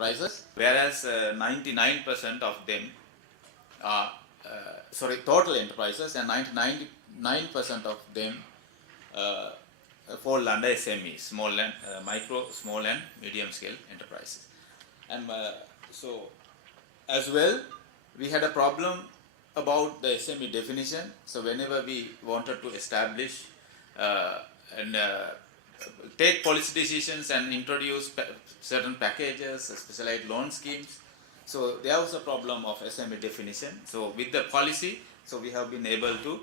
enterprises, whereas 99% of them are, total enterprises, and 99% of them fall under SMEs, small and medium scale enterprises. And so as well, we had a problem about the SME definition. So whenever we wanted to establish and take policy decisions and introduce certain packages, specialized loan schemes, so there was a problem of SME definition. So with the policy, so we have been able to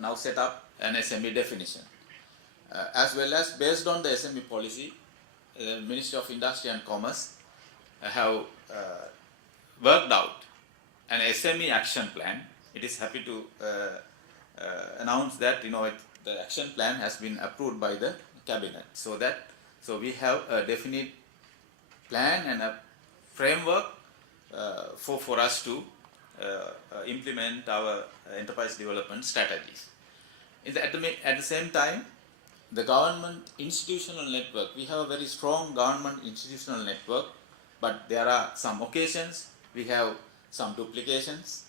now set up an SME definition. As well as based on the SME policy, the Ministry of Industry and Commerce have worked out an SME action plan. It is happy to announce that the action plan has been approved by the cabinet. So we have a definite plan and a framework for us to implement our enterprise development strategies. At the same time, the government institutional network, we have a very strong government institutional network, but there are some occasions we have some duplications.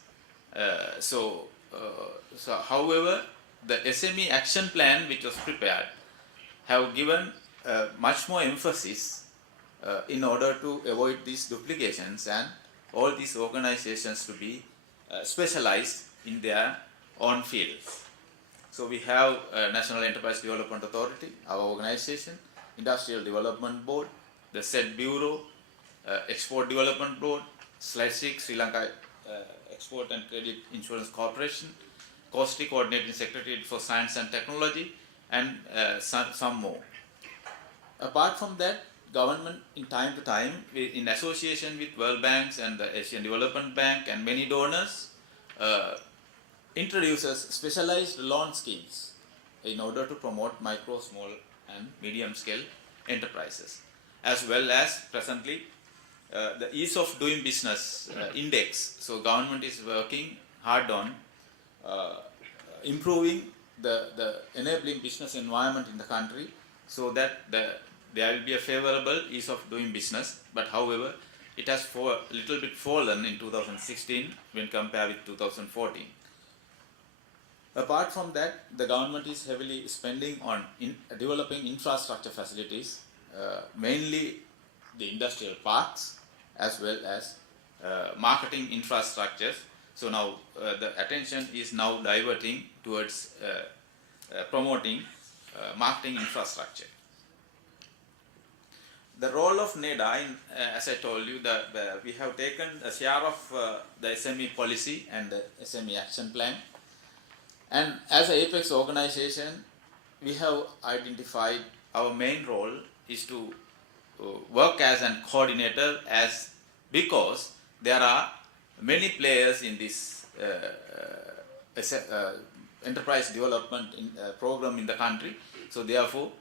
However, the SME action plan which was prepared have given much more emphasis in order to avoid these duplications and all these organizations to be specialized in their own fields. So we have National Enterprise Development Authority, our organization, Industrial Development Board, the SED Bureau, Export Development Board, SLASIC, Sri Lanka Export and Credit Insurance Corporation, COSTI, Coordinating Secretariat for Science and Technology, and some more. Apart from that, government in time to time, in association with World Banks and the Asian Development Bank and many donors, introduces specialized loan schemes in order to promote micro, small and medium scale enterprises. As well as presently the ease of doing business index. So government is working hard on improving the enabling business environment in the country so that there will be a favorable ease of doing business. But however, it has a little bit fallen in 2016 when compared with 2014. Apart from that, the government is heavily spending on developing infrastructure facilities, mainly the industrial parks as well as marketing infrastructures. So now the attention is now diverting towards promoting marketing infrastructure. The role of NEDA, as I told you, we have taken a share of the SME policy and the SME action plan. And as an Apex organization, we have identified our main role is to work as a coordinator, because there are many players in this enterprise development program in the country. So therefore,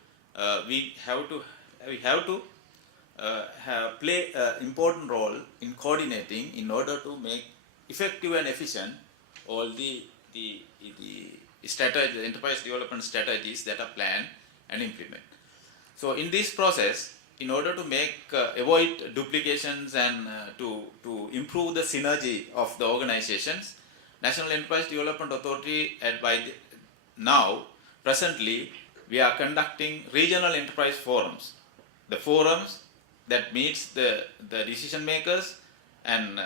we have to play an important role in coordinating in order to make effective and efficient all the enterprise development strategies that are planned and implemented. So in this process, in order to avoid duplications and to improve the synergy of the organizations, National Enterprise Development Authority presently we are conducting regional enterprise forums. The forums that meets the decision makers and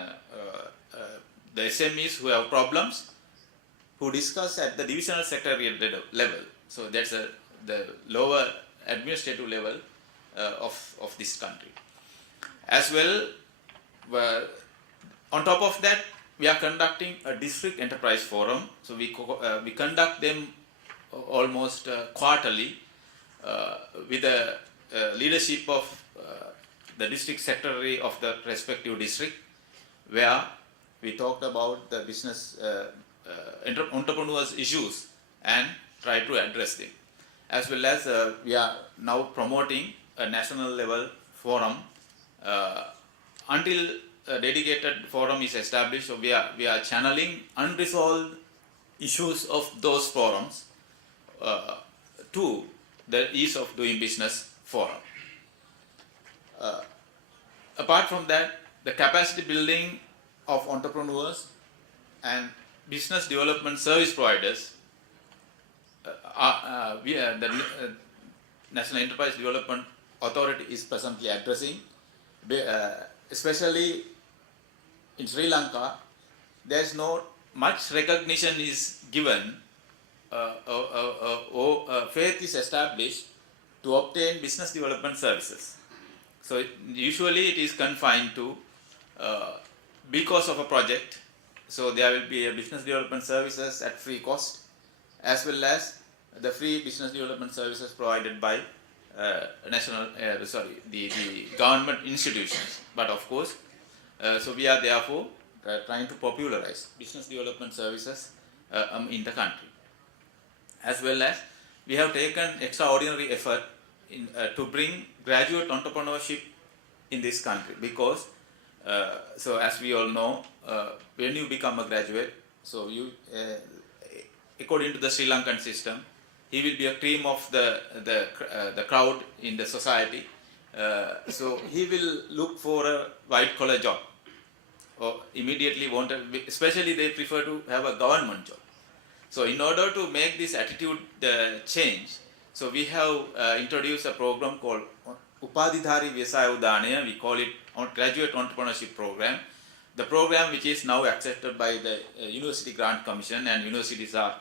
the SMEs who have problems, who discuss at the divisional secretariat level. So that's the lower administrative level of this country. As well, on top of that, we are conducting a district enterprise forum. So we conduct them almost quarterly with the leadership of the district secretary of the respective district, where we talked about the business entrepreneurs issues and try to address them. As well as we are now promoting a national level forum until a dedicated forum is established. So we are channeling unresolved issues of those forums to the ease of doing business forum. apart from that, the capacity building of entrepreneurs and business development service providers, the National Enterprise Development Authority is presently addressing, especially in Sri Lanka. There is no much recognition is given, faith is established to obtain business development services. So usually it is confined to because of a project. So there will be a business development services at free cost, as well as the free business development services provided by the government institutions. But of course, so we are therefore trying to popularize business development services in the country. As well as we have taken extraordinary effort to bring graduate entrepreneurship in this country, because so as we all know, when you become a graduate, so you according to the Sri Lankan system, he will be a cream of the crowd in the society. So he will look for a white collar job, or immediately wanted, especially they prefer to have a government job. So in order to make this attitude change, so we have introduced a program called Upadhidhari Vyasaya Udanaya. We call it Graduate Entrepreneurship Program. The program which is now accepted by the University Grant Commission, and universities are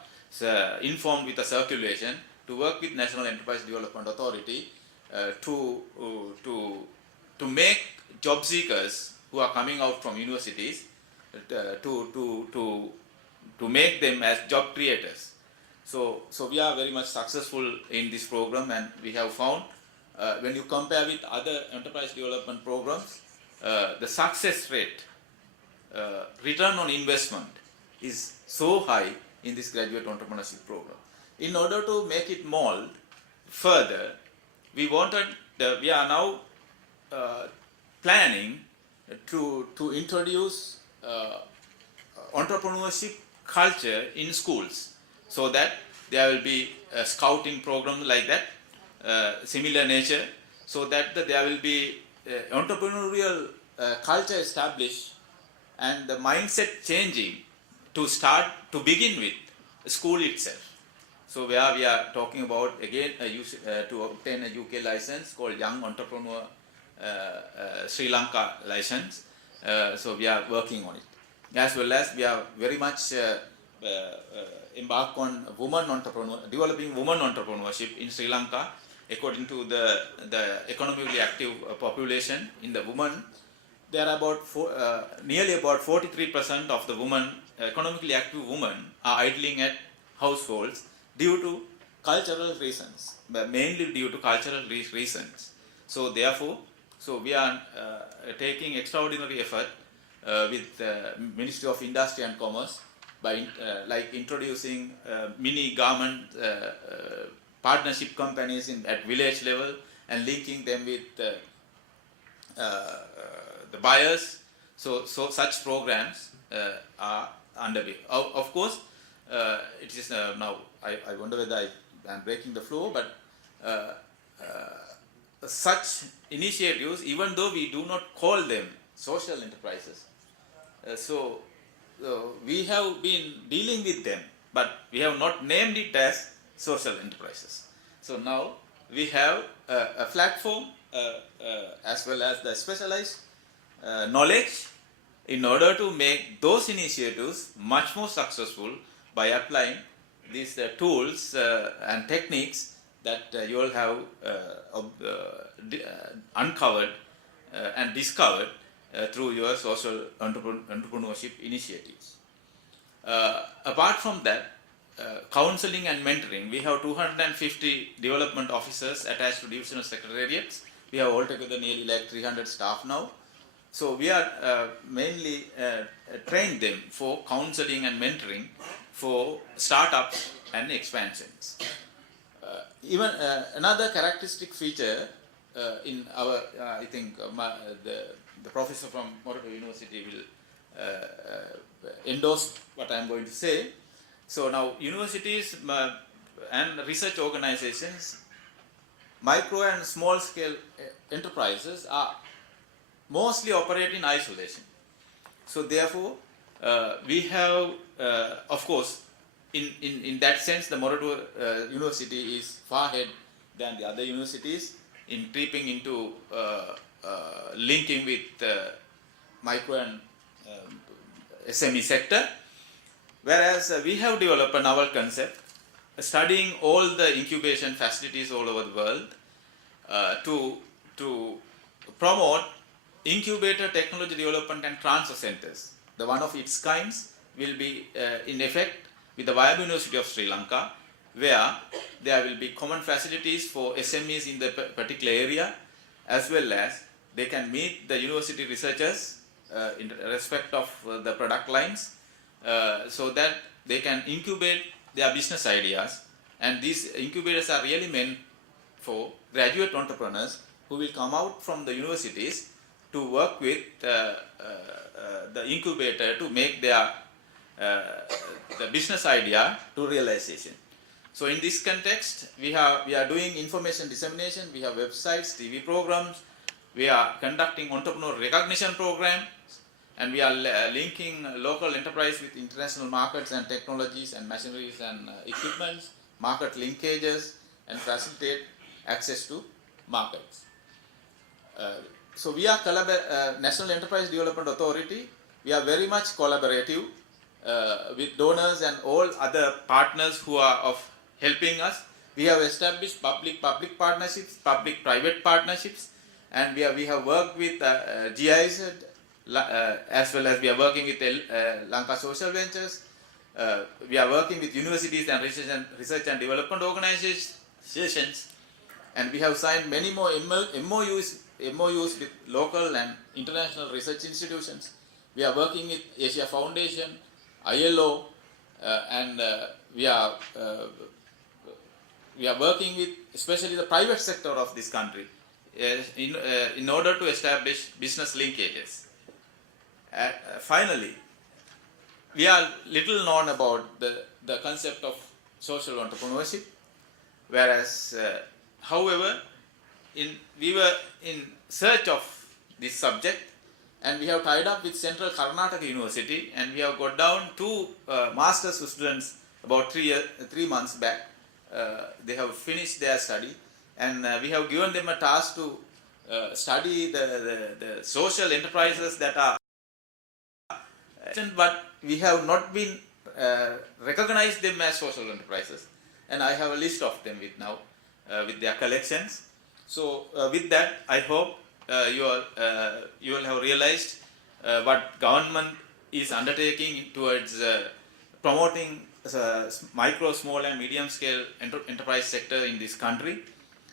informed with a circulation to work with National Enterprise Development Authority to make job seekers who are coming out from universities to make them as job creators. So we are very much successful in this program, and we have found when you compare with other enterprise development programs, the success rate, return on investment is so high in this graduate entrepreneurship program. In order to make it mold further, we are now planning to introduce entrepreneurship culture in schools, so that there will be a scouting program like that, similar nature, so that there will be entrepreneurial culture established and the mindset changing to begin with school itself. So where we are talking about again to obtain a UK license called Young Entrepreneur Sri Lanka license. So we are working on it. As well as we are very much embarked on developing women entrepreneurship in Sri Lanka. According to the economically active population in the women, there are nearly about 43% of the women, economically active women, are idling at households due to cultural reasons, mainly due to cultural reasons. So therefore, we are taking extraordinary effort with the Ministry of Industry and Commerce by like introducing mini garment partnership companies at village level and linking them with the buyers. So such programs are underway. Of course, it is now, I wonder whether I am breaking the flow, but such initiatives, even though we do not call them social enterprises, so we have been dealing with them, but we have not named it as social enterprises. So now we have a platform as well as the specialized knowledge in order to make those initiatives much more successful by applying these tools and techniques that you all have uncovered and discovered through your social entrepreneurship initiatives. Apart from that, counseling and mentoring, we have 250 development officers attached to divisional secretariats. We have altogether nearly like 300 staff now. So we are mainly trained them for counseling and mentoring for startups and expansions. Even another characteristic feature in our, I think the professor from Moroto University will endorse what I am going to say. So now universities and research organizations, micro and small scale enterprises are mostly operate in isolation. So therefore, we have, of course, in that sense, the Moratuwa University is far ahead than the other universities in creeping into linking with micro and SME sector. Whereas we have developed a novel concept, studying all the incubation facilities all over the world to promote incubator technology development and transfer centers. The one of its kinds will be in effect with the Viable University of Sri Lanka, where there will be common facilities for SMEs in the particular area, as well as they can meet the university researchers in respect of the product lines, so that they can incubate their business ideas. And these incubators are really meant for graduate entrepreneurs who will come out from the universities to work with the incubator to make their the business idea to realization. So in this context, we are doing information dissemination. We have websites, TV programs. We are conducting entrepreneur recognition programs, and we are linking local enterprise with international markets and technologies and machineries and equipments, market linkages, and facilitate access to markets. So we are National Enterprise Development Authority. We are very much collaborative with donors and all other partners who are of helping us. We have established public-public partnerships, public-private partnerships, and we have worked with GIZ, as well as we are working with Lanka Social Ventures. We are working with universities and research and development organizations, and we have signed many more MOUs with local and international research institutions. We are working with Asia Foundation, ILO, and we are working with especially the private sector of this country in order to establish business linkages. Finally, we are little known about the concept of social entrepreneurship, whereas, however, we were in search of this subject, and we have tied up with Central Karnataka University, and we have got down two master's students about 3 months back. They have finished their study, and we have given them a task to study the social enterprises that are, but we have not been recognized them as social enterprises, and I have a list of them with their collections. So with that, I hope you will have realized what government is undertaking towards promoting micro, small and medium scale enterprise sector in this country,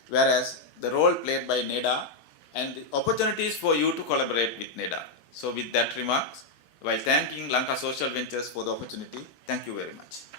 whereas the role played by NEDA and the opportunities for you to collaborate with NEDA. So with that remarks, while thanking Lanka Social Ventures for the opportunity, thank you very much.